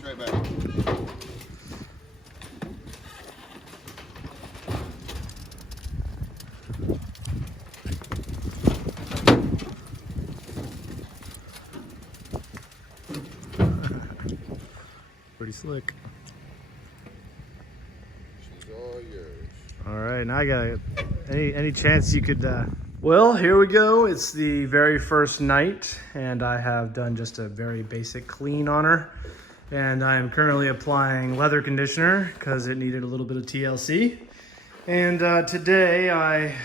Straight back. Pretty slick. She's all yours. All right, now I got it. Any chance you could... Well, here we go. It's the very first night, and I have done just a very basic clean on her. And I am currently applying leather conditioner because it needed a little bit of TLC. And today,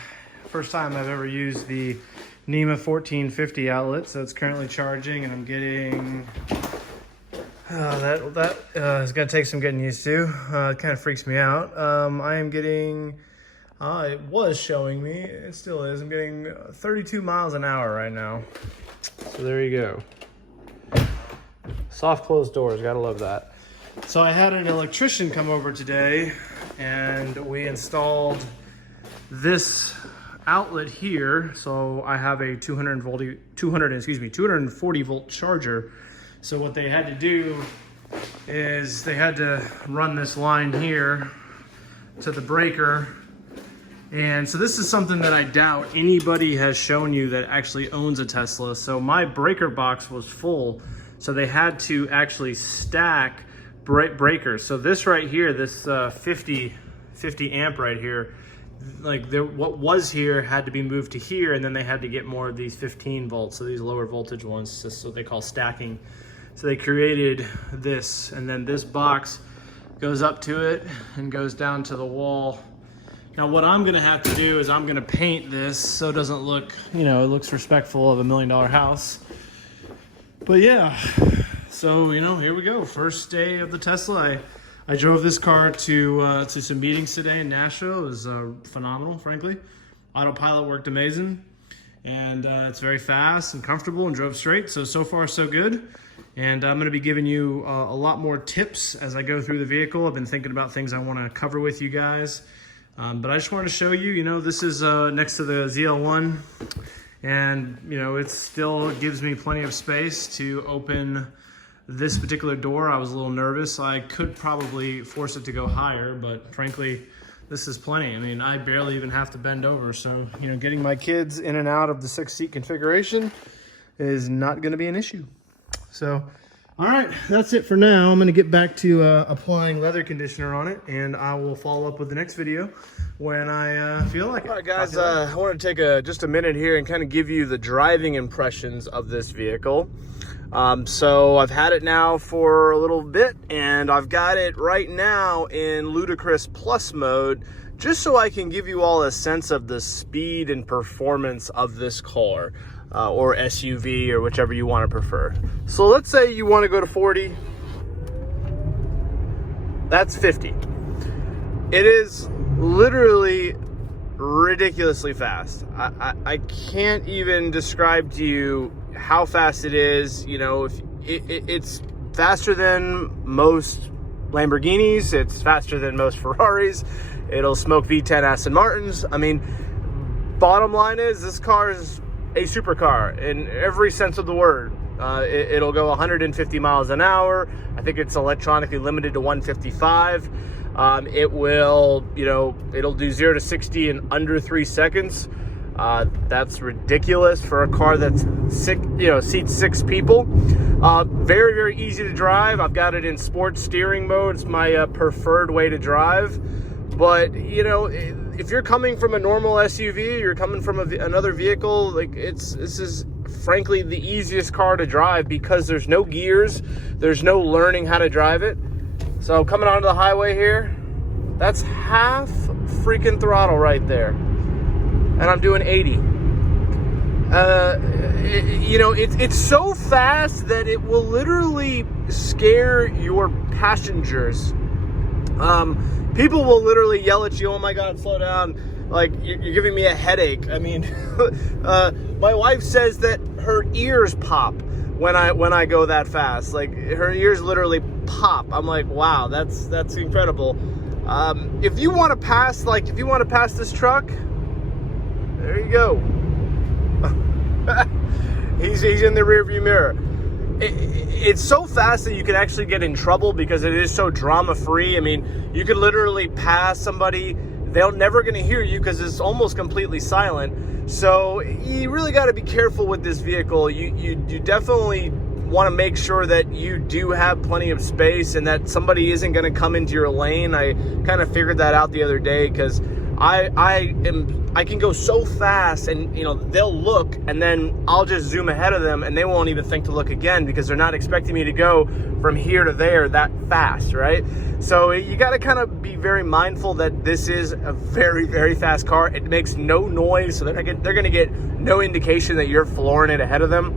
first time I've ever used the NEMO 1450 outlet, so it's currently charging, and I'm getting... that is going to take some getting used to. It kind of freaks me out. I am getting... it was showing me, it still is, I'm getting 32 miles an hour right now. So there you go. Soft closed doors, gotta love that. So I had an electrician come over today and we installed this outlet here. So I have a 240 volt charger. So what they had to do is they had to run this line here to the breaker. And so this is something that I doubt anybody has shown you that actually owns a Tesla. So my breaker box was full, so they had to actually stack breakers. So this right here, this 50 amp right here, like what was here had to be moved to here, and then they had to get more of these 15 volts, so these lower voltage ones, just what they call stacking. So they created this, and then this box goes up to it and goes down to the wall. Now what I'm gonna have to do is I'm gonna paint this so it doesn't look, you know, it looks respectful of $1 million house. But yeah, so, you know, here we go. First day of the Tesla. I drove this car to some meetings today in Nashville. It was phenomenal, frankly. Autopilot worked amazing. And it's very fast and comfortable and drove straight. So far so good. And I'm gonna be giving you a lot more tips as I go through the vehicle. I've been thinking about things I wanna cover with you guys. But I just wanted to show you, you know, this is next to the ZL1, and, you know, it still gives me plenty of space to open this particular door. I was a little nervous. I could probably force it to go higher, but frankly, this is plenty. I mean, I barely even have to bend over. So, you know, getting my kids in and out of the 6-seat configuration is not going to be an issue. So, all right, that's it for now. I'm going to get back to applying leather conditioner on it, and I will follow up with the next video when I feel like it. All right, guys, I want to take just a minute here and kind of give you the driving impressions of this vehicle. So I've had it now for a little bit, and I've got it right now in Ludicrous Plus mode, just so I can give you all a sense of the speed and performance of this car. Or SUV, or whichever you want to prefer. So let's say you want to go to 40. That's 50. It is literally ridiculously fast. I can't even describe to you how fast it is. You know, it's faster than most Lamborghinis. It's faster than most Ferraris. It'll smoke V10 Aston Martins. I mean, bottom line is this car is a supercar in every sense of the word. It'll go 150 miles an hour. I think it's electronically limited to 155. It will, you know, it'll do 0 to 60 in under 3 seconds. That's ridiculous for a car that's seats 6 people. Very, very easy to drive. I've got it in sports steering mode. It's my preferred way to drive. But, you know, if you're coming from a normal SUV, you're coming from another vehicle, like this is frankly the easiest car to drive because there's no gears, there's no learning how to drive it. So coming onto the highway here, that's half freaking throttle right there, and I'm doing 80. You know, it's so fast that it will literally scare your passengers. People will literally yell at you, "Oh my God, slow down. Like, you're giving me a headache." I mean, my wife says that her ears pop when I go that fast. Like, her ears literally pop. I'm like, wow, that's incredible. If you want to pass this truck, there you go. He's in the rearview mirror. it's so fast that you can actually get in trouble because it is so drama-free. I mean, you could literally pass somebody, they're never going to hear you because it's almost completely silent. So you really got to be careful with this vehicle. You definitely want to make sure that you do have plenty of space and that somebody isn't going to come into your lane. I kind of figured that out the other day because I can go so fast, and you know, they'll look and then I'll just zoom ahead of them and they won't even think to look again because they're not expecting me to go from here to there that fast, right? So you got to kind of be very mindful that this is a very, very fast car. It makes no noise, so they're going to get no indication that you're flooring it ahead of them.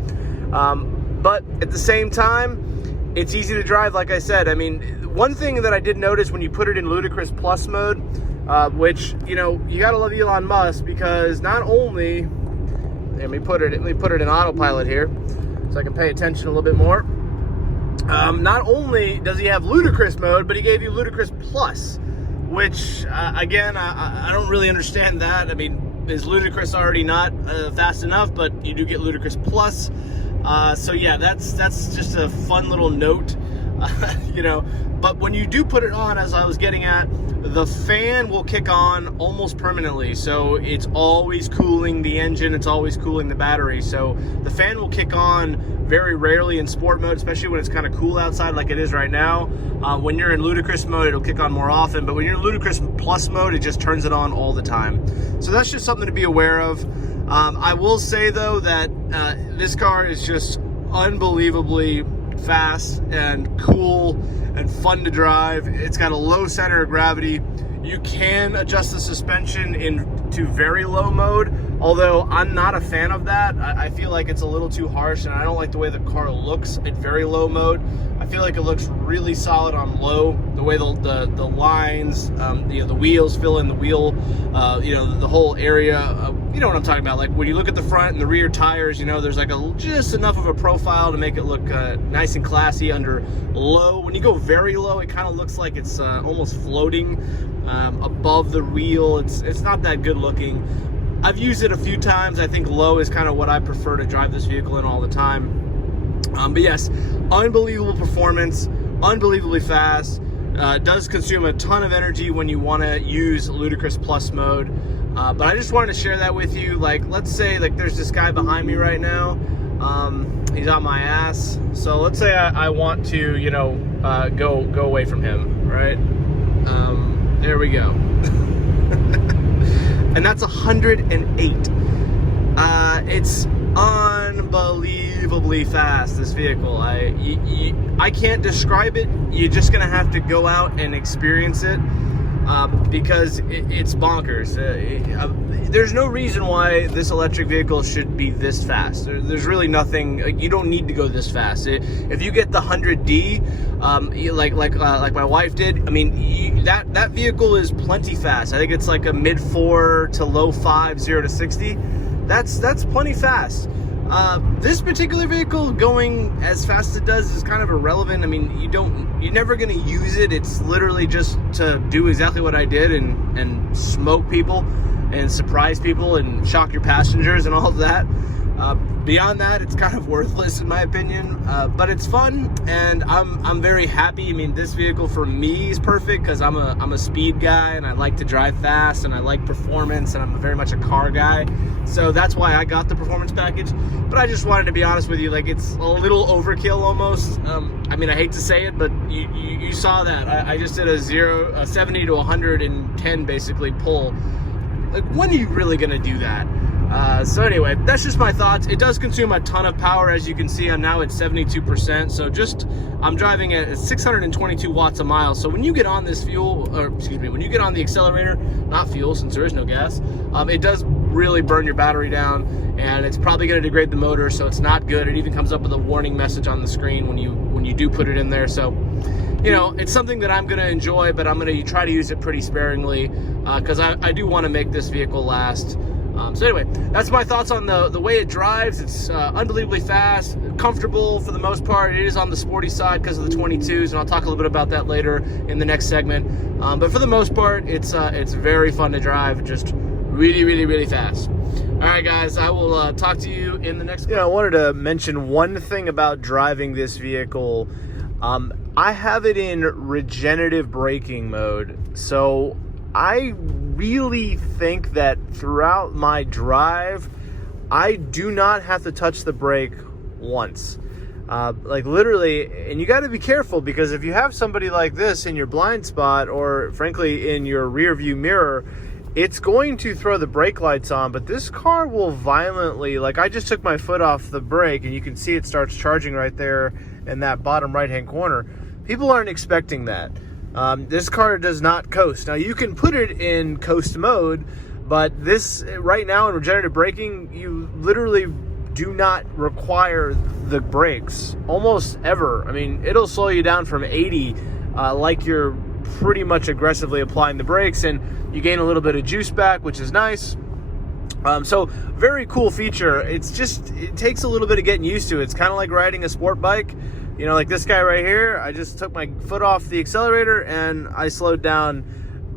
But at the same time, it's easy to drive, like I said. I mean, one thing that I did notice when you put it in Ludicrous Plus mode, which, you know, you gotta love Elon Musk because not only, let me put it in autopilot here so I can pay attention a little bit more. Not only does he have Ludicrous mode, but he gave you Ludicrous Plus, which again, I don't really understand that. I mean, is Ludicrous already not fast enough? But you do get Ludicrous Plus. So yeah, that's just a fun little note, you know. But when you do put it on, as I was getting at, the fan will kick on almost permanently. So it's always cooling the engine, it's always cooling the battery. So the fan will kick on very rarely in sport mode, especially when it's kind of cool outside like it is right now. When you're in Ludicrous mode, it'll kick on more often, but when you're in Ludicrous Plus mode, it just turns it on all the time. So that's just something to be aware of. I will say though that this car is just unbelievably fast and cool and fun to drive. It's got a low center of gravity. You can adjust the suspension into very low mode, although I'm not a fan of that. I feel like it's a little too harsh, and I don't like the way the car looks at very low mode. I feel like it looks really solid on low. The way the lines, you know, the wheels fill in the wheel, you know, the whole area. You know what I'm talking about. Like when you look at the front and the rear tires, you know, there's like just enough of a profile to make it look nice and classy under low. When you go very low, it kind of looks like it's almost floating above the wheel. It's not that good looking. I've used it a few times. I think low is kind of what I prefer to drive this vehicle in all the time. But yes, unbelievable performance, unbelievably fast. Does consume a ton of energy when you want to use Ludicrous Plus mode. But I just wanted to share that with you. Like, let's say like there's this guy behind me right now. He's on my ass. So let's say I want to, you know, go away from him, right? There we go. And that's 108. It's unbelievably fast, this vehicle. I can't describe it. You're just gonna have to go out and experience it. Because it's bonkers. There's no reason why this electric vehicle should be this fast. There's really nothing. You don't need to go this fast. If you get the 100D, like my wife did, I mean, that vehicle is plenty fast. I think it's like a mid 4 to low 5, 0 to 60. That's plenty fast. This particular vehicle going as fast as it does is kind of irrelevant. I mean, you're never going to use it. It's literally just to do exactly what I did and smoke people and surprise people and shock your passengers and all of that. Beyond that, it's kind of worthless in my opinion, but it's fun and I'm very happy. I mean, this vehicle for me is perfect because I'm a speed guy and I like to drive fast and I like performance and I'm very much a car guy. So that's why I got the performance package. But I just wanted to be honest with you, like it's a little overkill almost. I mean, I hate to say it, but you saw that. I just did a 70 to 110 basically pull. Like, when are you really gonna do that? So anyway, that's just my thoughts. It does consume a ton of power. As you can see, I'm now at 72%. So I'm driving at 622 watts a mile. So when you get on this when you get on the accelerator, not fuel since there is no gas, it does really burn your battery down and it's probably going to degrade the motor. So it's not good. It even comes up with a warning message on the screen when you do put it in there. So, you know, it's something that I'm going to enjoy, but I'm going to try to use it pretty sparingly because I do want to make this vehicle last. So anyway, that's my thoughts on the way it drives. It's unbelievably fast, comfortable for the most part. It is on the sporty side because of the 22s, and I'll talk a little bit about that later in the next segment. But for the most part, it's very fun to drive, just really, really, really fast. All right, guys, I will talk to you in the next. I wanted to mention one thing about driving this vehicle. I have it in regenerative braking mode, so I really think that throughout my drive, I do not have to touch the brake once. Like literally, and you got to be careful, because if you have somebody like this in your blind spot, or frankly in your rear view mirror, it's going to throw the brake lights on. But this car will violently, like I just took my foot off the brake and you can see it starts charging right there in that bottom right hand corner. People aren't expecting that. This car does not coast. Now you can put it in coast mode, but this right now in regenerative braking, you literally do not require the brakes almost ever. I mean, it'll slow you down from 80 like you're pretty much aggressively applying the brakes, and you gain a little bit of juice back, which is nice. So very cool feature. It's just, it takes a little bit of getting used to. It's kind of like riding a sport bike. You know, like this guy right here, I just took my foot off the accelerator and I slowed down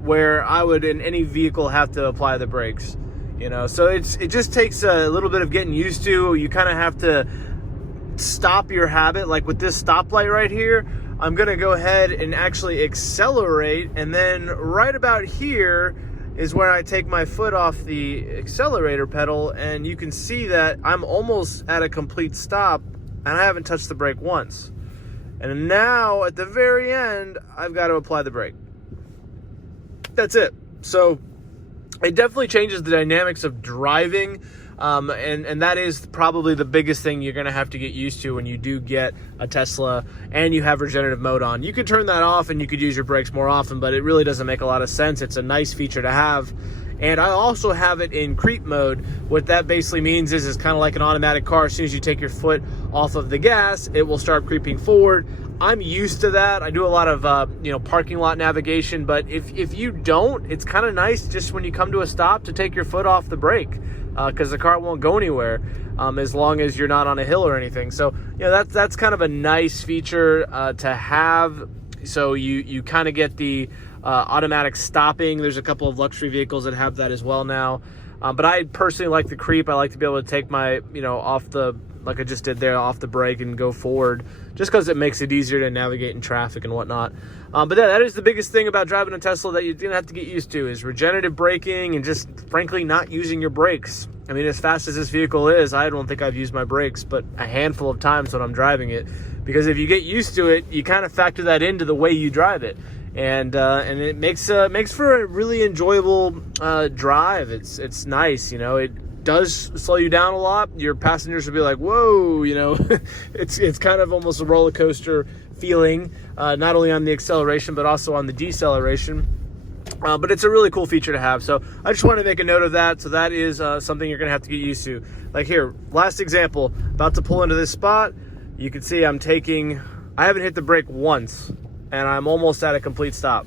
where I would in any vehicle have to apply the brakes. You know, so it just takes a little bit of getting used to. You kind of have to stop your habit. Like with this stoplight right here, I'm gonna go ahead and actually accelerate, and then right about here is where I take my foot off the accelerator pedal, and you can see that I'm almost at a complete stop and I haven't touched the brake once. And now at the very end, I've got to apply the brake. That's it. So it definitely changes the dynamics of driving, and that is probably the biggest thing you're going to have to get used to when you do get a Tesla and you have regenerative mode on. You could turn that off and you could use your brakes more often, but it really doesn't make a lot of sense. It's a nice feature to have. And I also have it in creep mode. What that basically means is it's kind of like an automatic car. As soon as you take your foot off of the gas, it will start creeping forward. I'm used to that. I do a lot of parking lot navigation, but if you don't, it's kind of nice just when you come to a stop to take your foot off the brake, because the car won't go anywhere as long as you're not on a hill or anything. So that's kind of a nice feature to have. So you kind of get the automatic stopping. There's a couple of luxury vehicles that have that as well now. But I personally like the creep. I like to be able to take my, off the, like I just did there, off the brake and go forward, just because it makes it easier to navigate in traffic and whatnot. But yeah, that is the biggest thing about driving a Tesla that you're gonna have to get used to, is regenerative braking and just frankly not using your brakes. I mean, as fast as this vehicle is, I don't think I've used my brakes but a handful of times when I'm driving it, because if you get used to it, you kind of factor that into the way you drive it. And it makes for a really enjoyable drive. It's nice, it does slow you down a lot. Your passengers will be like, whoa, it's kind of almost a roller coaster feeling, not only on the acceleration but also on the deceleration. But it's a really cool feature to have. So I just wanted to make a note of that. So that is something you're gonna have to get used to. Like here, last example, about to pull into this spot, you can see I haven't hit the brake once, and I'm almost at a complete stop.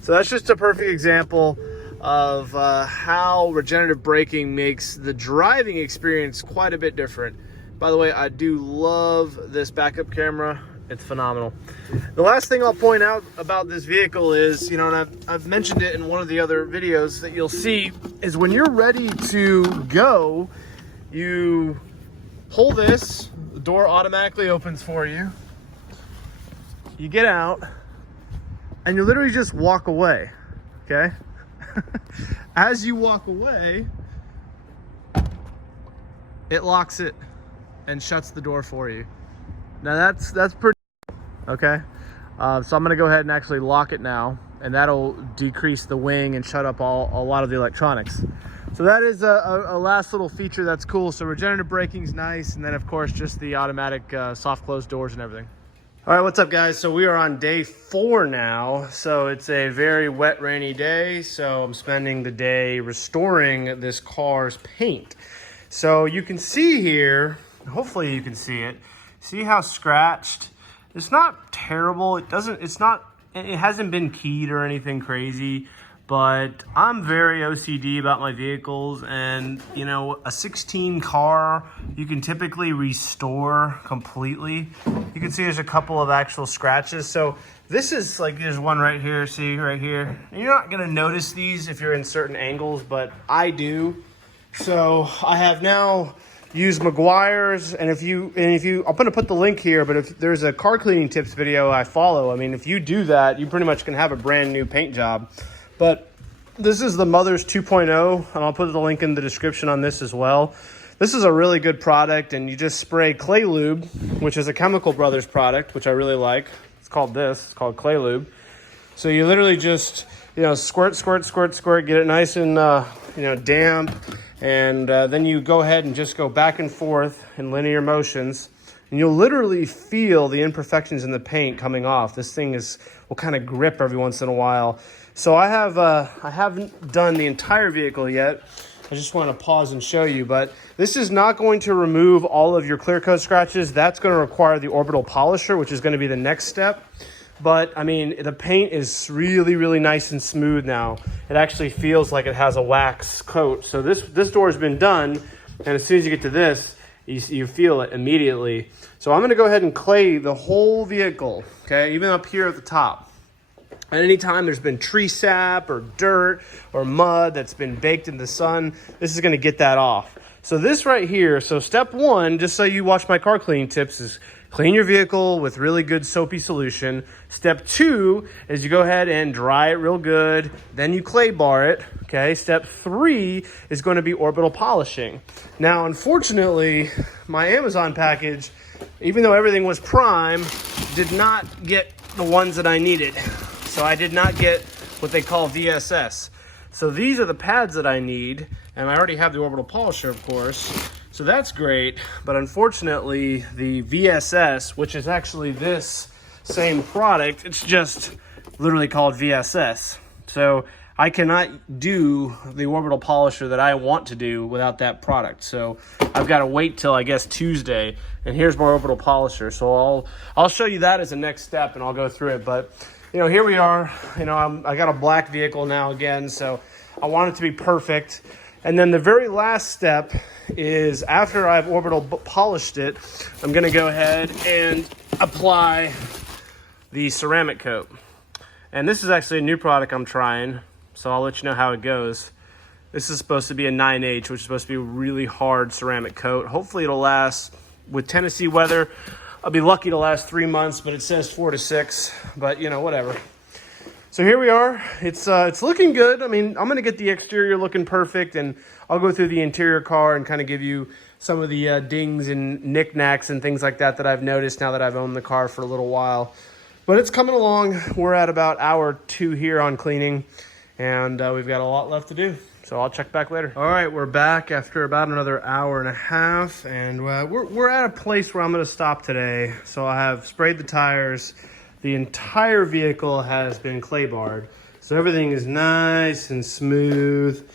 So that's just a perfect example of how regenerative braking makes the driving experience quite a bit different. By the way, I do love this backup camera. It's phenomenal. The last thing I'll point out about this vehicle is, and I've mentioned it in one of the other videos that you'll see, is when you're ready to go, you pull this, the door automatically opens for you. You get out and you literally just walk away, okay? As you walk away, it locks it and shuts the door for you. Now that's pretty, okay? So I'm gonna go ahead and actually lock it now, and that'll decrease the wing and shut up a lot of the electronics. So that is a last little feature that's cool. So regenerative braking is nice, and then of course just the automatic soft close doors and everything. All right, what's up guys? So we are on day 4 now. So it's a very wet, rainy day. So I'm spending the day restoring this car's paint. So you can see here, hopefully you can see it. See how scratched? It's not terrible. It hasn't been keyed or anything crazy, but I'm very OCD about my vehicles, and a 16 car you can typically restore completely. You can see there's a couple of actual scratches. So this is like, there's one right here, see right here. And you're not gonna notice these if you're in certain angles, but I do. So I have now used Meguiar's, and if you, I'm going to put the link here, but if there's a car cleaning tips video I follow, I mean, if you do that, you pretty much can have a brand new paint job. But this is the Mother's 2.0, and I'll put the link in the description on this as well. This is a really good product, and you just spray Clay Lube, which is a Chemical Brothers product, which I really like. It's called Clay Lube. So you literally just, squirt, get it nice and, damp. And then you go ahead and just go back and forth in linear motions. And you'll literally feel the imperfections in the paint coming off. This thing will kind of grip every once in a while. So I haven't done the entire vehicle yet. I just want to pause and show you, but this is not going to remove all of your clear coat scratches. That's going to require the Orbital Polisher, which is going to be the next step. But I mean, the paint is really, really nice and smooth now. It actually feels like it has a wax coat. So this door has been done, and as soon as you get to this, you feel it immediately. So I'm going to go ahead and clay the whole vehicle, okay, even up here at the top. At any time there's been tree sap or dirt or mud that's been baked in the sun, this is going to get that off. So this right here, so step one, just so you watch my car cleaning tips, is clean your vehicle with really good soapy solution. Step two is you go ahead and dry it real good. Then you clay bar it. Okay. Step three is going to be orbital polishing. Now, unfortunately, my Amazon package, even though everything was prime, did not get the ones that I needed. So I did not get what they call VSS. So these are the pads that I need. And I already have the orbital polisher, of course. So that's great, but unfortunately the VSS, which is actually this same product, it's just literally called VSS. So I cannot do the orbital polisher that I want to do without that product. So I've got to wait till, I guess, Tuesday, and here's my orbital polisher. So I'll show you that as a next step, and I'll go through it. But here we are. I got a black vehicle now again, so I want it to be perfect. And then the very last step is, after I've orbital polished it, I'm going to go ahead and apply the ceramic coat. And this is actually a new product I'm trying, so I'll let you know how it goes. This is supposed to be a 9H, which is supposed to be a really hard ceramic coat. Hopefully it'll last, with Tennessee weather, I'll be lucky to last 3 months, but it says 4 to 6, but whatever. So here we are. It's looking good. I mean, I'm going to get the exterior looking perfect, and I'll go through the interior car and kind of give you some of the dings and knickknacks and things like that I've noticed now that I've owned the car for a little while. But it's coming along. We're at about hour 2 here on cleaning, and we've got a lot left to do. So I'll check back later. All right, we're back after about another hour and a half, and we're at a place where I'm going to stop today. So I have sprayed the tires. The entire vehicle has been clay barred, so everything is nice and smooth.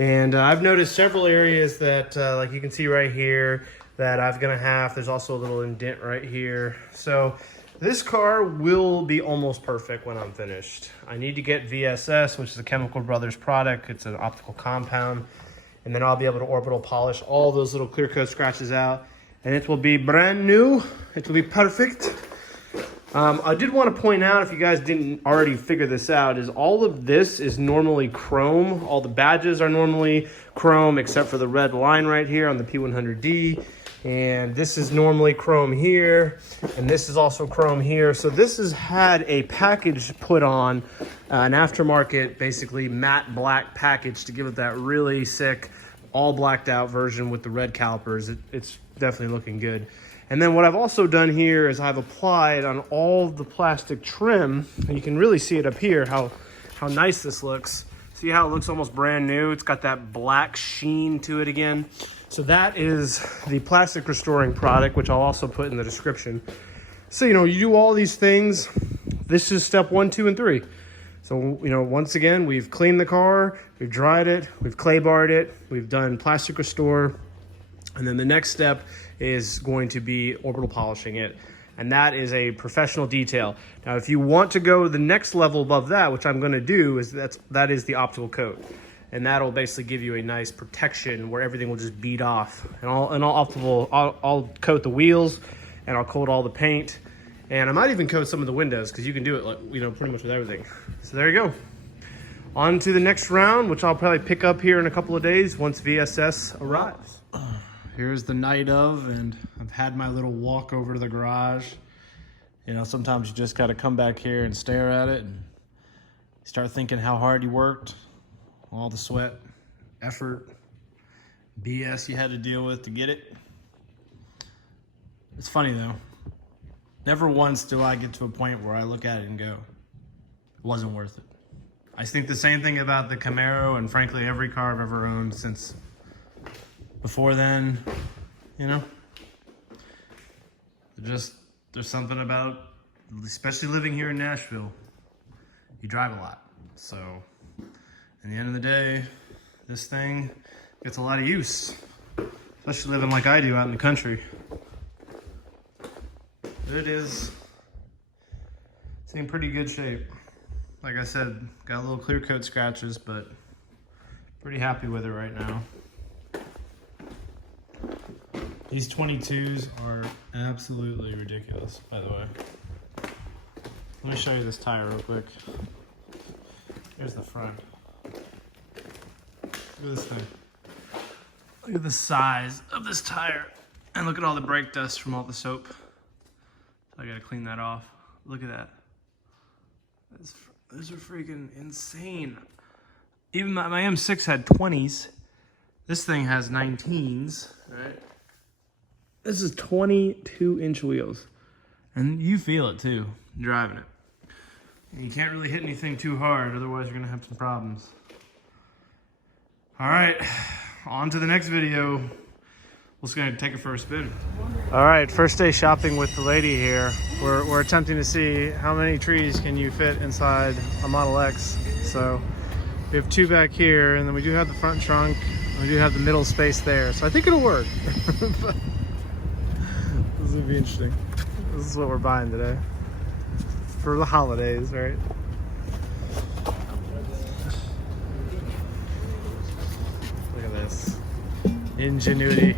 And I've noticed several areas that, like you can see right here, that I'm gonna have. There's also a little indent right here. So this car will be almost perfect when I'm finished. I need to get VSS, which is a Chemical Brothers product. It's an optical compound. And then I'll be able to orbital polish all those little clear coat scratches out. And it will be brand new. It will be perfect. I did want to point out, if you guys didn't already figure this out, is all of this is normally chrome. All the badges are normally chrome, except for the red line right here on the P100D. And this is normally chrome here, and this is also chrome here. So this has had a package put on, an aftermarket, basically matte black package to give it that really sick, all blacked out version with the red calipers. It's definitely looking good. And then what I've also done here is I've applied on all the plastic trim, and you can really see it up here, how nice this looks. See how it looks almost brand new? It's got that black sheen to it again. So that is the plastic restoring product, which I'll also put in the description. So, you do all these things. This is step 1, 2, and 3. So, once again, we've cleaned the car, we've dried it, we've clay barred it, we've done plastic restore. And then the next step is going to be orbital polishing it. And that is a professional detail. Now, if you want to go the next level above that, which I'm going to do, that is the optical coat. And that'll basically give you a nice protection where everything will just bead off. And I'll coat the wheels, and I'll coat all the paint. And I might even coat some of the windows, because you can do it, pretty much with everything. So there you go. on to the next round, which I'll probably pick up here in a couple of days once VSS arrives. Here's the night of, and I've had my little walk over to the garage. You know, sometimes you just got to come back here and stare at it and start thinking how hard you worked, all the sweat, effort, BS you had to deal with to get it. It's funny though. Never once do I get to a point where I look at it and go, it wasn't worth it. I think the same thing about the Camaro and frankly every car I've ever owned since before then, you know? There's something about, especially living here in Nashville, you drive a lot. So, in the end of the day, this thing gets a lot of use, especially living like I do out in the country. There it is. It's in pretty good shape. Like I said, got a little clear coat scratches, but pretty happy with it right now. These 22s are absolutely ridiculous, by the way. Let me show you this tire real quick. Here's the front. Look at this thing. Look at the size of this tire. And look at all the brake dust from all the soap. So I gotta clean that off. Look at that. Those are freaking insane. Even my M6 had 20s. This thing has 19s, right? This is 22-inch wheels. And you feel it too, driving it. And you can't really hit anything too hard, otherwise you're gonna have some problems. All right, on to the next video. We're just gonna take it for a spin. All right, first day shopping with the lady here. We're attempting to see how many trees can you fit inside a Model X. So we have two back here, and then we do have the front trunk, and we do have the middle space there. So I think it'll work. This will be interesting. This is what we're buying today for the holidays, right? Look at this ingenuity.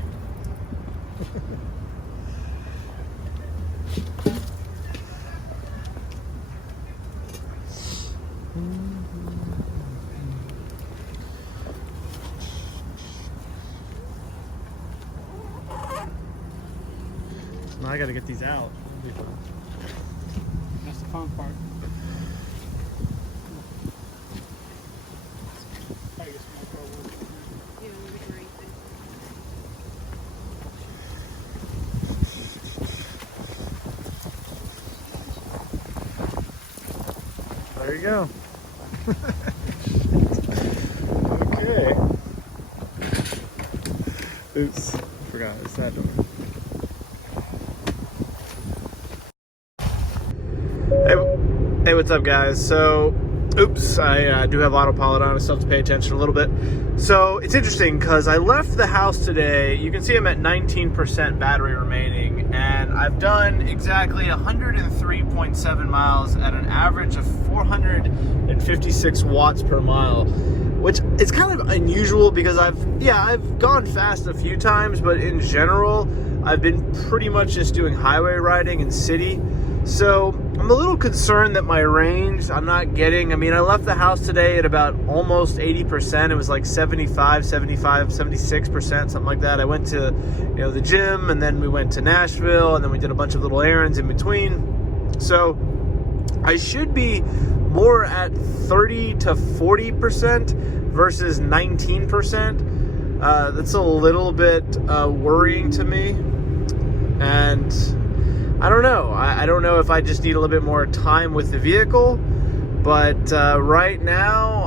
Now I gotta get these out. That'll be fun. That's the fun part. There you go. Okay. Oops, forgot it's that door. Hey, what's up, guys? So, oops, I do have autopilot on. I still have to pay attention a little bit. So, it's interesting because I left the house today. You can see I'm at 19% battery remaining, and I've done exactly 103.7 miles at an average of 456 watts per mile, which is kind of unusual because I've gone fast a few times, but in general, I've been pretty much just doing highway riding and city. So I'm a little concerned that my range, I'm not getting, I mean, I left the house today at about almost 80%. It was like 76%, something like that. I went to, the gym, and then we went to Nashville, and then we did a bunch of little errands in between. So I should be more at 30 to 40% versus 19%. That's a little bit worrying to me. And I don't know. I don't know if I just need a little bit more time with the vehicle, but right now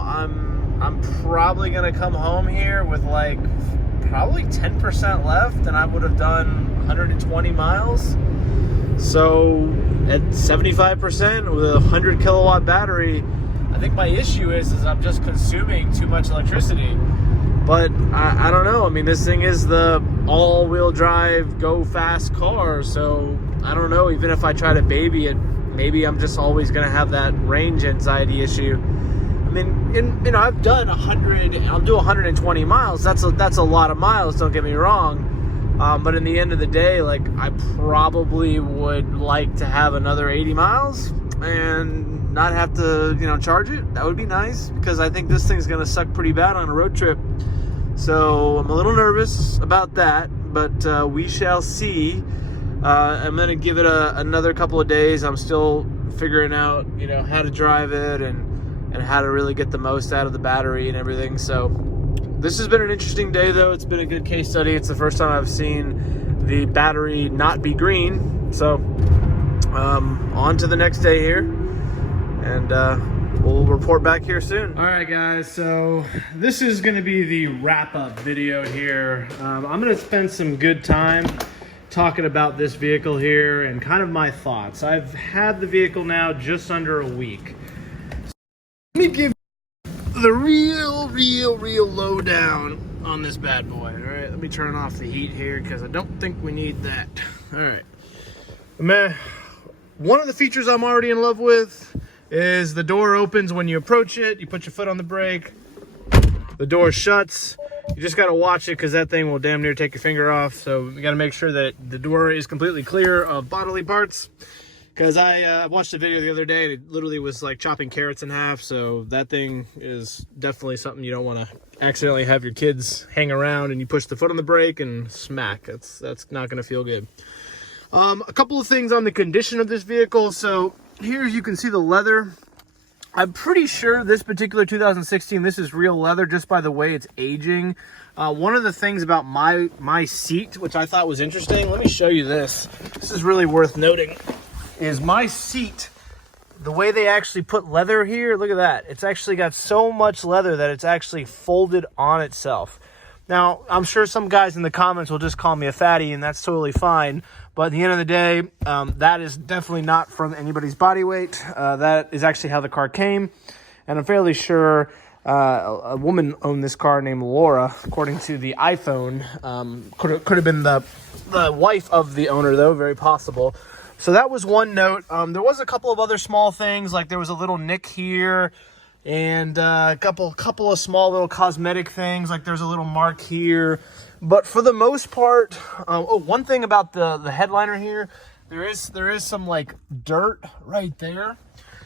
I'm probably gonna come home here with like probably 10% left, and I would have done 120 miles. So at 75% with a 100 kilowatt battery, I think my issue is I'm just consuming too much electricity. But I don't know. I mean, this thing is the all-wheel drive, go-fast car, so I don't know. Even if I try to baby it, maybe I'm just always going to have that range anxiety issue. I mean, I've done 100. I'll do 120 miles. That's a lot of miles. Don't get me wrong. But in the end of the day, like, I probably would like to have another 80 miles. and not have to, you know, charge it. That would be nice, because I think this thing's gonna suck pretty bad on a road trip. So I'm a little nervous about that, but we shall see. I'm gonna give it another couple of days. I'm still figuring out, you know, how to drive it and how to really get the most out of the battery and everything. So this has been an interesting day, though. It's been a good case study. It's the first time I've seen the battery not be green. So on to the next day here, and we'll report back here soon. All right, guys, so this is going to be the wrap-up video here. I'm going to spend some good time talking about this vehicle here and kind of my thoughts. I've had the vehicle now just under a week. Let me give the real lowdown on this bad boy. All right, let me turn off the heat here because I don't think we need that. All right, man. One of the features I'm already in love with is the door opens when you approach it. You put your foot on the brake, the door shuts. You just got to watch it because that thing will damn near take your finger off. So you got to make sure that the door is completely clear of bodily parts. Because I watched a video the other day and it literally was like chopping carrots in half. So that thing is definitely something you don't want to accidentally have your kids hang around and you push the foot on the brake and smack. That's not going to feel good. A couple of things on the condition of this vehicle. So here you can see the leather. I'm pretty sure this particular 2016, this is real leather just by the way it's aging. One of the things about my seat, which I thought was interesting, let me show you this. This is really worth noting, is my seat, the way they actually put leather here, look at that. It's actually got so much leather that it's actually folded on itself. Now, I'm sure some guys in the comments will just call me a fatty, and that's totally fine. But at the end of the day, that is definitely not from anybody's body weight. That is actually how the car came. And I'm fairly sure a woman owned this car named Laura, according to the iPhone. Could have been the wife of the owner, though, very possible. So that was one note. There was a couple of other small things, like there was a little nick here, and a couple of small little cosmetic things, like there's a little mark here. But for the most part, one thing about the headliner here, there is some like dirt right there.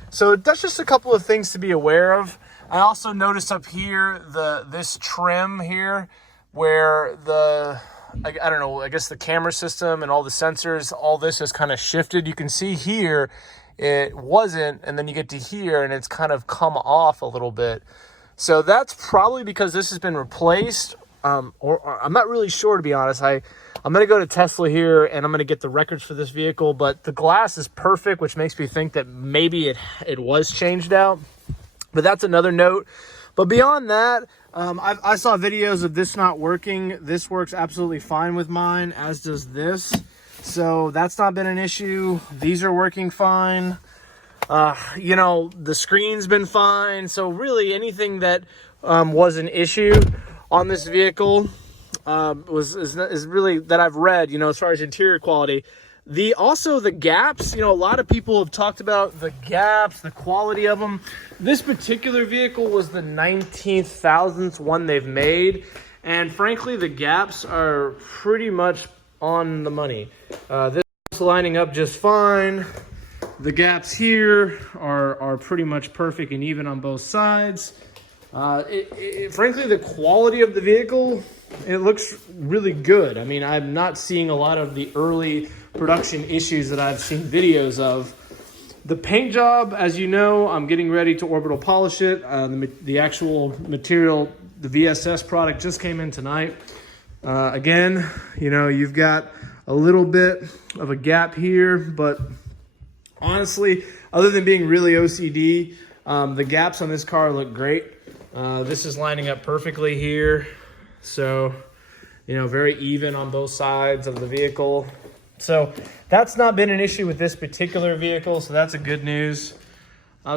So that's just a couple of things to be aware of. I also noticed up here this trim here where I don't know, I guess the camera system and all the sensors, all this is kind of shifted. You can see here it wasn't, and then you get to here and it's kind of come off a little bit. So that's probably because this has been replaced, or I'm not really sure, to be honest. I'm going to go to Tesla here and I'm going to get the records for this vehicle, but the glass is perfect, which makes me think that maybe it was changed out. But that's another note. But beyond that, I saw videos of this not working. This works absolutely fine with mine, as does this. So that's not been an issue. These are working fine. You know, the screen's been fine. So really anything that was an issue on this vehicle is really that I've read, you know, as far as interior quality. Also the gaps, you know, a lot of people have talked about the gaps, the quality of them. This particular vehicle was the 19,000th one they've made, and frankly the gaps are pretty much on the money. This is lining up just fine. The gaps here are pretty much perfect and even on both sides. Frankly, the quality of the vehicle, it looks really good. I mean, I'm not seeing a lot of the early production issues that I've seen videos of. The paint job, as you know, I'm getting ready to orbital polish it. The actual material, the VSS product, just came in tonight. Again, you know, you've got a little bit of a gap here, but honestly, other than being really OCD, the gaps on this car look great. This is lining up perfectly here. So, you know, very even on both sides of the vehicle. So that's not been an issue with this particular vehicle, so that's a good news.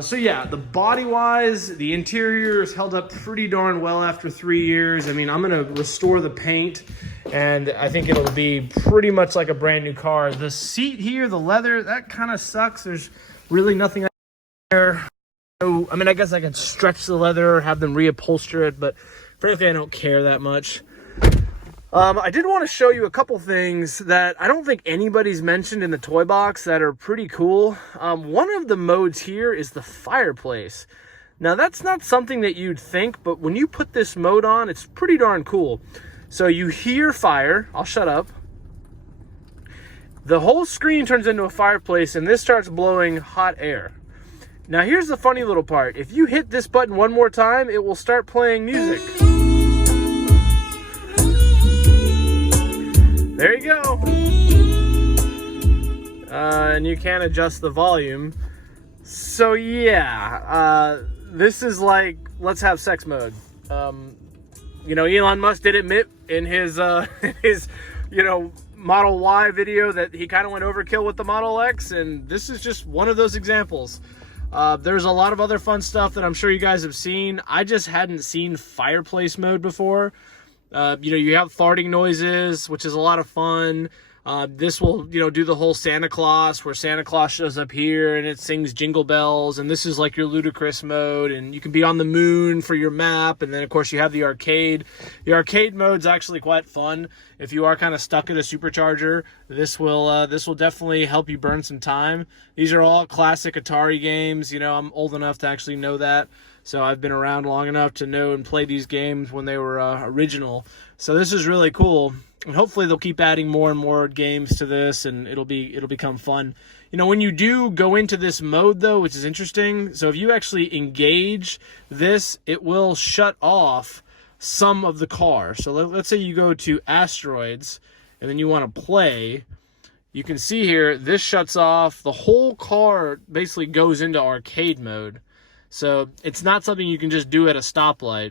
So yeah, the body-wise, the interior is held up pretty darn well after 3 years. I mean, I'm gonna restore the paint, and I think it'll be pretty much like a brand new car. The seat here, the leather, that kind of sucks. There's really nothing there. So, I mean, I guess I can stretch the leather, have them reupholster it, but frankly, I don't care that much. I did want to show you a couple things that I don't think anybody's mentioned in the toy box that are pretty cool. One of the modes here is the Fireplace. Now that's not something that you'd think, but when you put this mode on, it's pretty darn cool. So you hear fire. I'll shut up. The whole screen turns into a fireplace and this starts blowing hot air. Now here's the funny little part. If you hit this button one more time, it will start playing music. There you go. And you can adjust the volume. So yeah, this is like, let's have sex mode. You know, Elon Musk did admit in his, you know, Model Y video that he kind of went overkill with the Model X, and this is just one of those examples. There's a lot of other fun stuff that I'm sure you guys have seen. I just hadn't seen Fireplace mode before. You know, you have farting noises, which is a lot of fun. This will, you know, do the whole Santa Claus, where Santa Claus shows up here and it sings Jingle Bells, and this is like your ludicrous mode, and you can be on the moon for your map, and then of course you have the arcade. The arcade mode's actually quite fun. If you are kind of stuck at a supercharger, this will definitely help you burn some time. These are all classic Atari games. You know, I'm old enough to actually know that, so I've been around long enough to know and play these games when they were original. So this is really cool. And hopefully they'll keep adding more and more games to this, and it'll become fun. You know, when you do go into this mode though, which is interesting, so if you actually engage this, it will shut off some of the car. So let's say you go to Asteroids and then you want to play. You can see here, this shuts off. The whole car basically goes into arcade mode. So it's not something you can just do at a stoplight.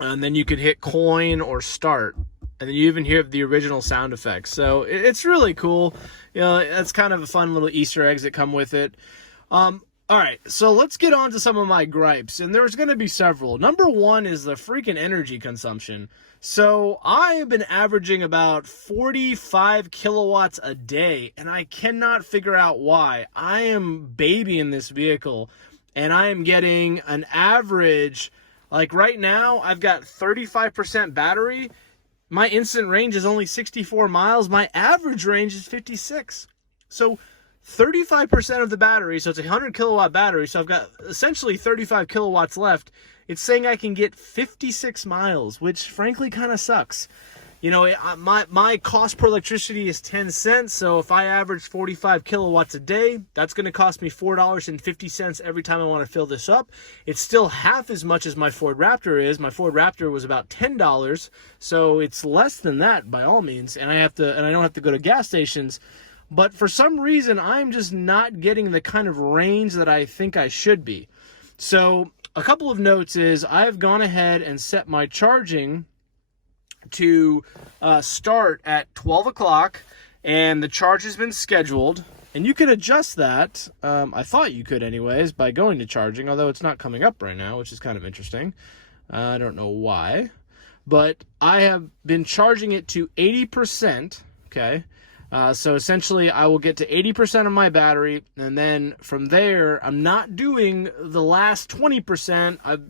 And then you could hit coin or start. And then you even hear the original sound effects. So it's really cool. You know, it's kind of a fun little Easter eggs that come with it. All right, so let's get on to some of my gripes. And there's going to be several. Number one is the freaking energy consumption. So I have been averaging about 45 kilowatts a day. And I cannot figure out why. I am babying this vehicle. And I am getting an average, like right now, I've got 35% battery. My instant range is only 64 miles. My average range is 56. So 35% of the battery, so it's a 100 kilowatt battery, so I've got essentially 35 kilowatts left. It's saying I can get 56 miles, which frankly kind of sucks. You know, my cost per electricity is 10 cents, so if I average 45 kilowatts a day, that's going to cost me $4.50 every time I want to fill this up. It's still half as much as my Ford Raptor is. My Ford Raptor was about $10, so it's less than that by all means, and I don't have to go to gas stations. But for some reason, I'm just not getting the kind of range that I think I should be. So a couple of notes is I have gone ahead and set my charging to start at 12 o'clock, and the charge has been scheduled, and you can adjust that. I thought you could anyways by going to charging, although it's not coming up right now, which is kind of interesting. I don't know why, but I have been charging it to 80%. Okay. So essentially I will get to 80% of my battery, and then from there I'm not doing the last 20%. I've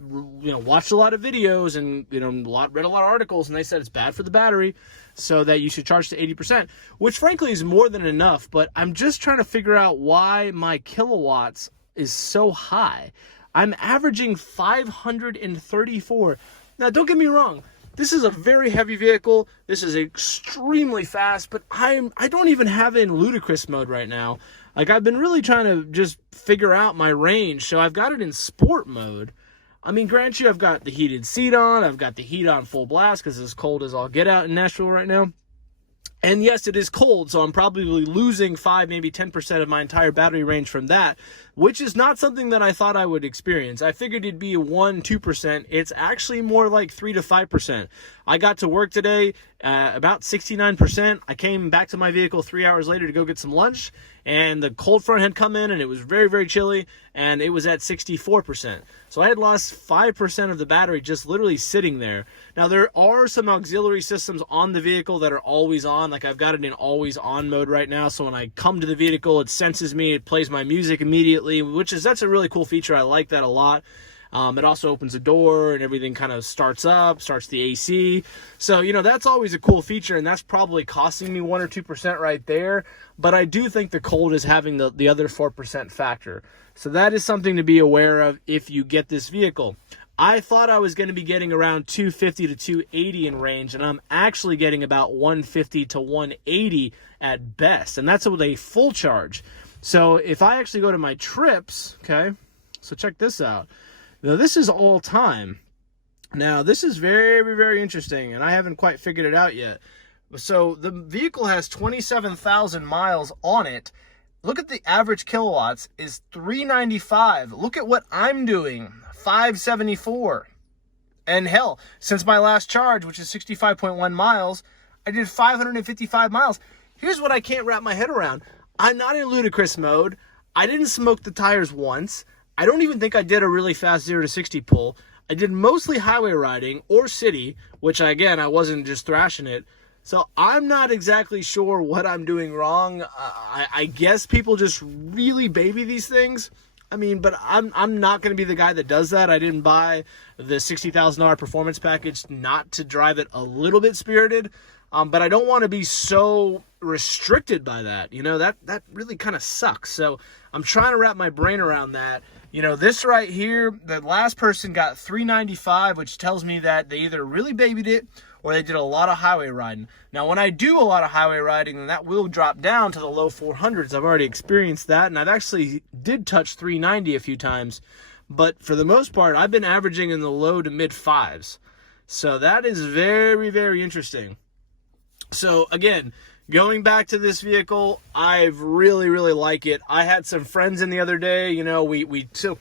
watched a lot of videos and read a lot of articles, and they said it's bad for the battery, so that you should charge to 80%, which frankly is more than enough. But I'm just trying to figure out why my kilowatts is so high. I'm averaging 534. Now don't get me wrong, this is a very heavy vehicle. This is extremely fast, but I don't even have it in ludicrous mode right now. Like, I've been really trying to just figure out my range, so I've got it in sport mode. I mean, grant you, I've got the heated seat on. I've got the heat on full blast because it's as cold as I'll get out in Nashville right now. And yes, it is cold, so I'm probably losing 5, maybe 10% of my entire battery range from that, which is not something that I thought I would experience. I figured it'd be 1-2%. It's actually more like 3 to 5%. I got to work today about 69%. I came back to my vehicle 3 hours later to go get some lunch, and the cold front had come in, and it was very, very chilly, and it was at 64%. So I had lost 5% of the battery just literally sitting there. Now, there are some auxiliary systems on the vehicle that are always on. Like, I've got it in always on mode right now, so when I come to the vehicle, it senses me, it plays my music immediately, that's a really cool feature. I like that a lot. It also opens a door and everything kind of starts the AC. So, you know, that's always a cool feature, and that's probably costing me 1 or 2% right there. But I do think the cold is having the other 4% factor. So that is something to be aware of if you get this vehicle. I thought I was going to be getting around 250 to 280 in range, and I'm actually getting about 150 to 180 at best, and that's with a full charge. So if I actually go to my trips, okay, so check this out. Now this is all time. Now this is very, very interesting, and I haven't quite figured it out yet. So the vehicle has 27,000 miles on it. Look at the average kilowatts is 395. Look at what I'm doing, 574. And hell, since my last charge, which is 65.1 miles, I did 555 miles. Here's what I can't wrap my head around. I'm not in ludicrous mode. I didn't smoke the tires once. I don't even think I did a really fast 0 to 60 pull. I did mostly highway riding or city, which again, I wasn't just thrashing it. So I'm not exactly sure what I'm doing wrong. I guess people just really baby these things. I mean, but I'm not going to be the guy that does that. I didn't buy the $60,000 performance package not to drive it a little bit spirited. But I don't want to be so restricted by that. You know, that really kind of sucks. So I'm trying to wrap my brain around that. You know, this right here, the last person got 395, which tells me that they either really babied it or they did a lot of highway riding. Now, when I do a lot of highway riding, then that will drop down to the low 400s. I've already experienced that, and I've actually did touch 390 a few times. But for the most part, I've been averaging in the low to mid 5s. So that is very, very interesting. So again, going back to this vehicle, I really, really like it. I had some friends in the other day. You know, we took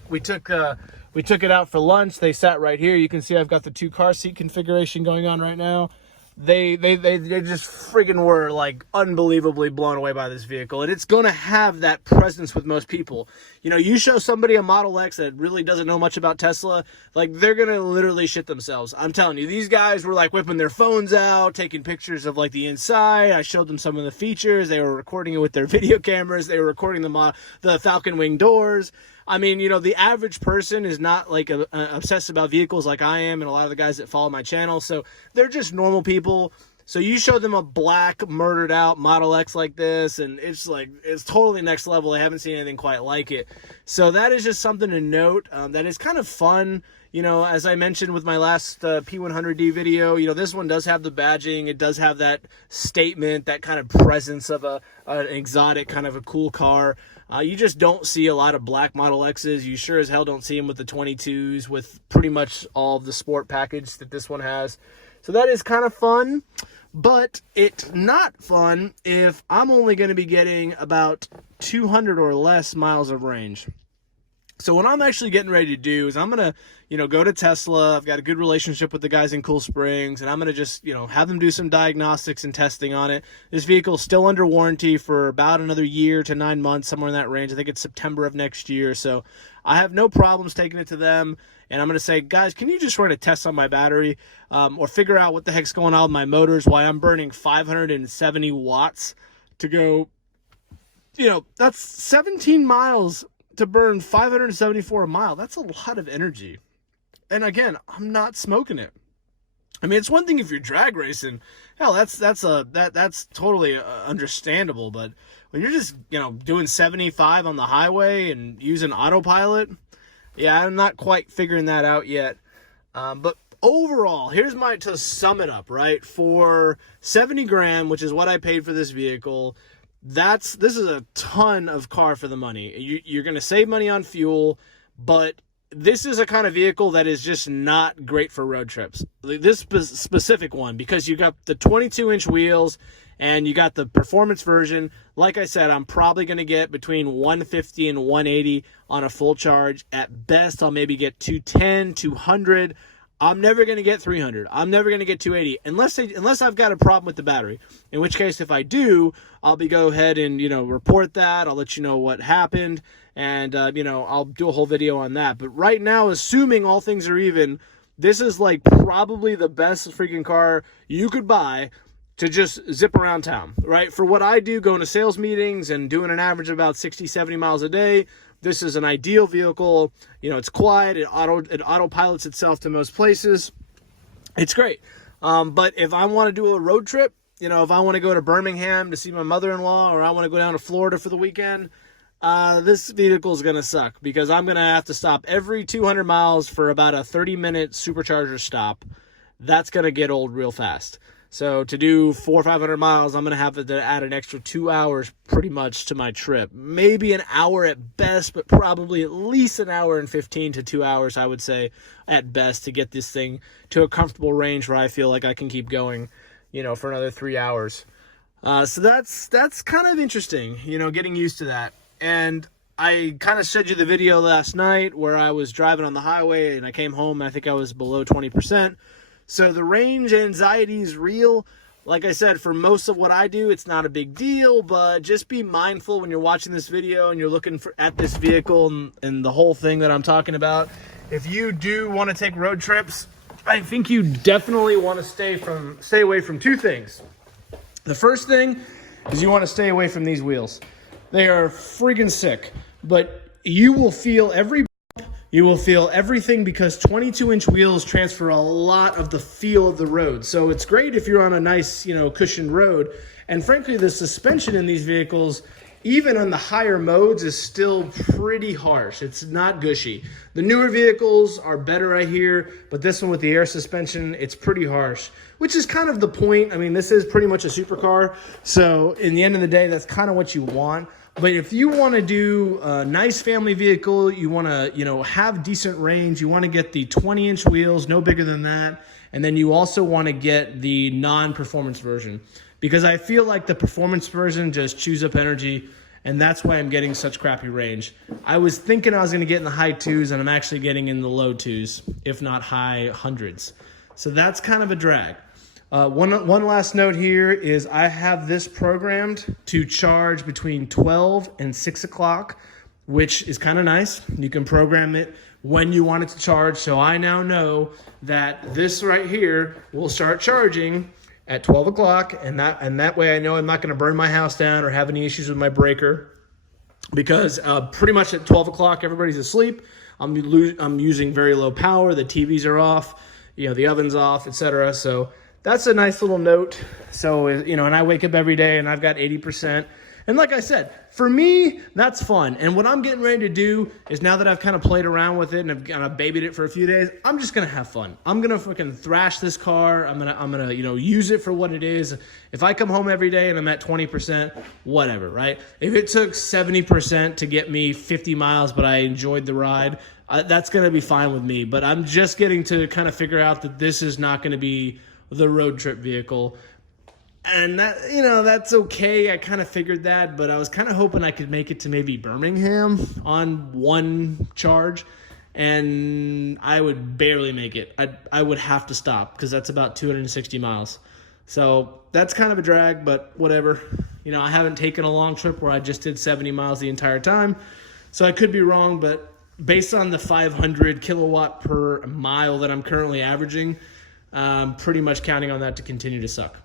it out for lunch. They sat right here. You can see I've got the 2 car seat configuration going on right now. They just friggin' were like unbelievably blown away by this vehicle, and it's going to have that presence with most people. You know, you show somebody a Model X that really doesn't know much about Tesla, like they're going to literally shit themselves. I'm telling you, these guys were like whipping their phones out, taking pictures of like the inside. I showed them some of the features. They were recording it with their video cameras. They were recording the Falcon Wing doors. I mean, you know, the average person is not like obsessed about vehicles like I am and a lot of the guys that follow my channel. So they're just normal people. So you show them a black murdered out Model X like this, and it's like, it's totally next level. I haven't seen anything quite like it. So that is just something to note. That is kind of fun. You know, as I mentioned with my last P100D video, you know, this one does have the badging. It does have that statement, that kind of presence of an exotic, kind of a cool car. You just don't see a lot of black Model X's. You sure as hell don't see them with the 22s, with pretty much all of the sport package that this one has. So that is kind of fun, but it's not fun if I'm only going to be getting about 200 or less miles of range. So what I'm actually getting ready to do is I'm going to, you know, go to Tesla. I've got a good relationship with the guys in Cool Springs, and I'm going to just, you know, have them do some diagnostics and testing on it. This vehicle is still under warranty for about another year to 9 months, somewhere in that range. I think it's September of next year. So I have no problems taking it to them. And I'm going to say, guys, can you just run a test on my battery or figure out what the heck's going on with my motors, why I'm burning 570 watts to go, you know, that's 17 miles to burn 574 a mile. That's a lot of energy. And again, I'm not smoking it. I mean, it's one thing if you're drag racing, hell, that's totally understandable. But when you're just, you know, doing 75 on the highway and using autopilot, yeah, I'm not quite figuring that out yet. But overall, here's to sum it up, right? For 70 grand, which is what I paid for this vehicle, this is a ton of car for the money. You're going to save money on fuel, but this is a kind of vehicle that is just not great for road trips. This specific one, because you got the 22-inch wheels and you got the performance version. Like I said, I'm probably going to get between 150 and 180 on a full charge. At best, I'll maybe get 210, 200. I'm never going to get 300. I'm never going to get 280 unless I've got a problem with the battery. In which case, if I do, I'll go ahead and, you know, report that. I'll let you know what happened, and you know, I'll do a whole video on that. But right now, assuming all things are even, this is like probably the best freaking car you could buy to just zip around town, right? For what I do, going to sales meetings and doing an average of about 60, 70 miles a day, This is an ideal vehicle. You know, it's quiet. It autopilots itself to most places. It's great. But if I want to do a road trip, you know, if I want to go to Birmingham to see my mother-in-law, or I want to go down to Florida for the weekend, this vehicle is going to suck, because I'm going to have to stop every 200 miles for about a 30-minute supercharger stop. That's going to get old real fast. So to do 400 or 500 miles, I'm going to have to add an extra 2 hours pretty much to my trip. Maybe an hour at best, but probably at least an hour and 15 to 2 hours, I would say, at best, to get this thing to a comfortable range where I feel like I can keep going, you know, for another 3 hours. So that's kind of interesting, you know, getting used to that. And I kind of showed you the video last night where I was driving on the highway and I came home and I think I was below 20%. So the range anxiety is real. Like I said, for most of what I do, it's not a big deal, but just be mindful when you're watching this video and you're looking at this vehicle and the whole thing that I'm talking about. If you do want to take road trips, I think you definitely want to stay away from two things. The first thing is you want to stay away from these wheels. They are freaking sick, but you will feel every You will feel everything, because 22-inch wheels transfer a lot of the feel of the road. So it's great if you're on a nice, you know, cushioned road. And frankly, the suspension in these vehicles, even on the higher modes, is still pretty harsh. It's not gushy. The newer vehicles are better, I hear, but this one with the air suspension, it's pretty harsh, which is kind of the point. I mean, this is pretty much a supercar. So in the end of the day, that's kind of what you want. But if you want to do a nice family vehicle, you want to, you know, have decent range, you want to get the 20-inch wheels, no bigger than that. And then you also want to get the non-performance version, because I feel like the performance version just chews up energy, and that's why I'm getting such crappy range. I was thinking I was going to get in the high 2s, and I'm actually getting in the low 2s, if not high hundreds. So that's kind of a drag. One last note here is I have this programmed to charge between 12 and 6 o'clock, which is kind of nice. You can program it when you want it to charge. So I now know that this right here will start charging at 12 o'clock, and that way I know I'm not going to burn my house down or have any issues with my breaker, because pretty much at 12 o'clock everybody's asleep. I'm using very low power. The TVs are off, you know, the oven's off, etc. So that's a nice little note. So, you know, and I wake up every day and I've got 80%. And like I said, for me, that's fun. And what I'm getting ready to do is, now that I've kind of played around with it and I've kind of babied it for a few days, I'm just going to have fun. I'm going to freaking thrash this car. I'm going to, you know, use it for what it is. If I come home every day and I'm at 20%, whatever, right? If it took 70% to get me 50 miles, but I enjoyed the ride, that's going to be fine with me. But I'm just getting to kind of figure out that this is not going to be the road trip vehicle. And that, you know, that's okay. I kind of figured that, but I was kind of hoping I could make it to maybe Birmingham on one charge, and I would barely make it. I would have to stop, because that's about 260 miles. So that's kind of a drag, but whatever. You know, I haven't taken a long trip where I just did 70 miles the entire time, so I could be wrong, but based on the 500 kilowatt per mile that I'm currently averaging, I'm pretty much counting on that to continue to suck.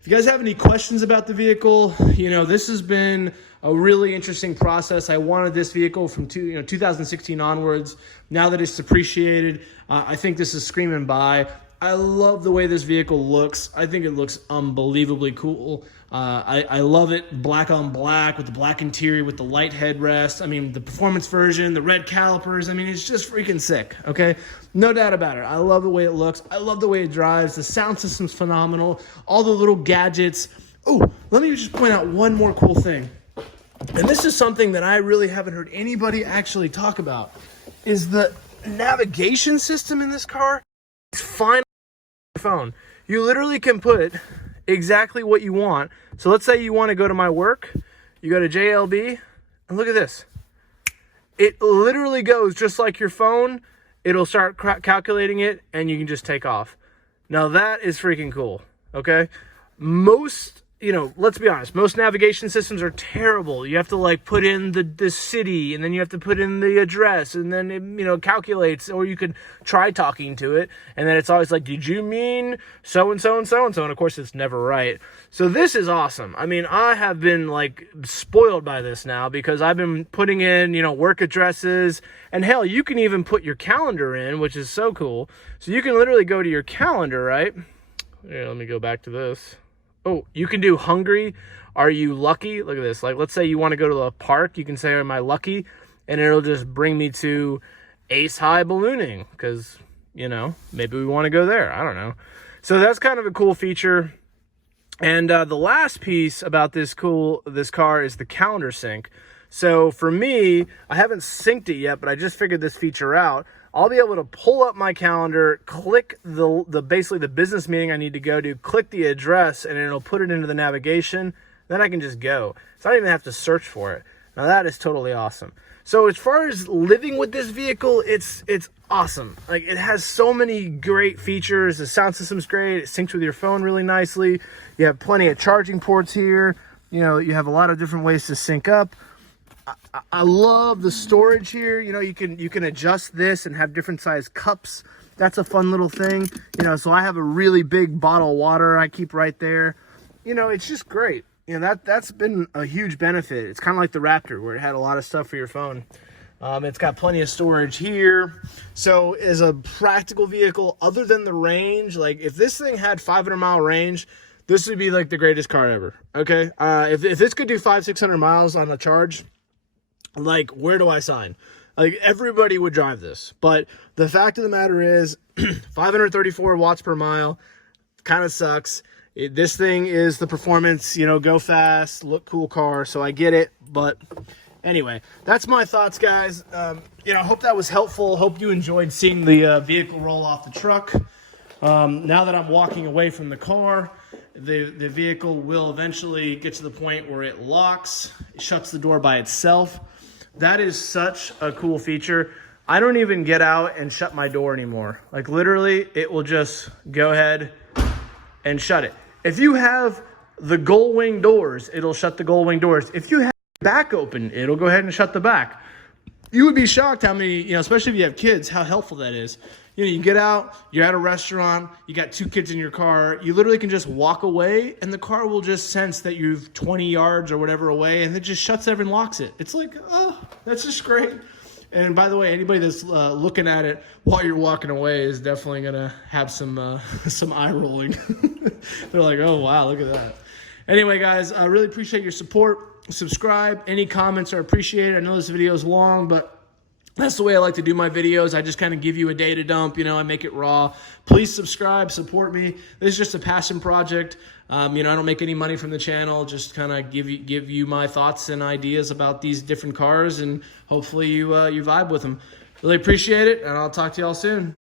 If you guys have any questions about the vehicle, you know, this has been a really interesting process. I wanted this vehicle from 2016 onwards. Now that it's depreciated, I think this is screaming buy. I love the way this vehicle looks. I think it looks unbelievably cool. I love it black on black with the black interior with the light headrest. I mean, the performance version, the red calipers. I mean, it's just freaking sick, okay? No doubt about it. I love the way it looks. I love the way it drives. The sound system's phenomenal. All the little gadgets. Oh, let me just point out one more cool thing. And this is something that I really haven't heard anybody actually talk about, is the navigation system in this car. It's fine on your phone. You literally can put exactly what you want. So let's say you want to go to my work. You go to JLB, and look at this. It literally goes just like your phone. It'll start calculating it, and you can just take off. Now that is freaking cool, okay? Most you know, let's be honest, most navigation systems are terrible. You have to like put in the city, and then you have to put in the address, and then it, you know, calculates, or you could try talking to it, and then it's always like, did you mean so-and-so and so-and-so? And of course it's never right. So this is awesome. I mean, I have been like spoiled by this now, because I've been putting in, you know, work addresses, and hell, you can even put your calendar in, which is so cool. So you can literally go to your calendar, right? Here, let me go back to this. Oh, you can do hungry. Are you lucky? Look at this. Like, let's say you want to go to a park. You can say, am I lucky? And it'll just bring me to Ace High Ballooning, because, you know, maybe we want to go there. I don't know. So that's kind of a cool feature. And the last piece about this car is the calendar sync. So for me, I haven't synced it yet, but I just figured this feature out. I'll be able to pull up my calendar, click basically the business meeting I need to go to, click the address, and it'll put it into the navigation. Then I can just go. So I don't even have to search for it. Now that is totally awesome. So as far as living with this vehicle, it's awesome. Like, it has so many great features. The sound system's great. It syncs with your phone really nicely. You have plenty of charging ports here. You know, you have a lot of different ways to sync up. I love the storage here. You know, you can adjust this and have different size cups. That's a fun little thing. You know, so I have a really big bottle of water I keep right there. You know, it's just great. You know, that's been a huge benefit. It's kind of like the Raptor, where it had a lot of stuff for your phone. It's got plenty of storage here. So as a practical vehicle, other than the range, like if this thing had 500-mile range, this would be like the greatest car ever. Okay, if this could do 500-600 miles on a charge, like, where do I sign? Like, everybody would drive this. But the fact of the matter is, 534 watts per mile kind of sucks. This thing is the performance, you know, go fast, look cool car. So I get it. But anyway, that's my thoughts, guys. You know, I hope that was helpful. Hope you enjoyed seeing the vehicle roll off the truck. Now that I'm walking away from the car, the vehicle will eventually get to the point where it locks, it shuts the door by itself. That is such a cool feature. I don't even get out and shut my door anymore. Like, literally, it will just go ahead and shut it. If you have the gull wing doors, it'll shut the gull wing doors. If you have the back open, it'll go ahead and shut the back. You would be shocked how many, you know, especially if you have kids, how helpful that is. You know, you get out, you're at a restaurant, you got 2 kids in your car, you literally can just walk away, and the car will just sense that you're 20 yards or whatever away, and it just shuts everything and locks it. It's like, oh, that's just great. And by the way, anybody that's looking at it while you're walking away is definitely going to have some eye rolling. They're like, oh, wow, look at that. Anyway, guys, I really appreciate your support. Subscribe. Any comments are appreciated. I know this video is long, but that's the way I like to do my videos. I just kind of give you a data dump, you know, I make it raw. Please subscribe, support me. This is just a passion project. You know, I don't make any money from the channel, just kind of give you my thoughts and ideas about these different cars, and hopefully you vibe with them. Really appreciate it, and I'll talk to y'all soon.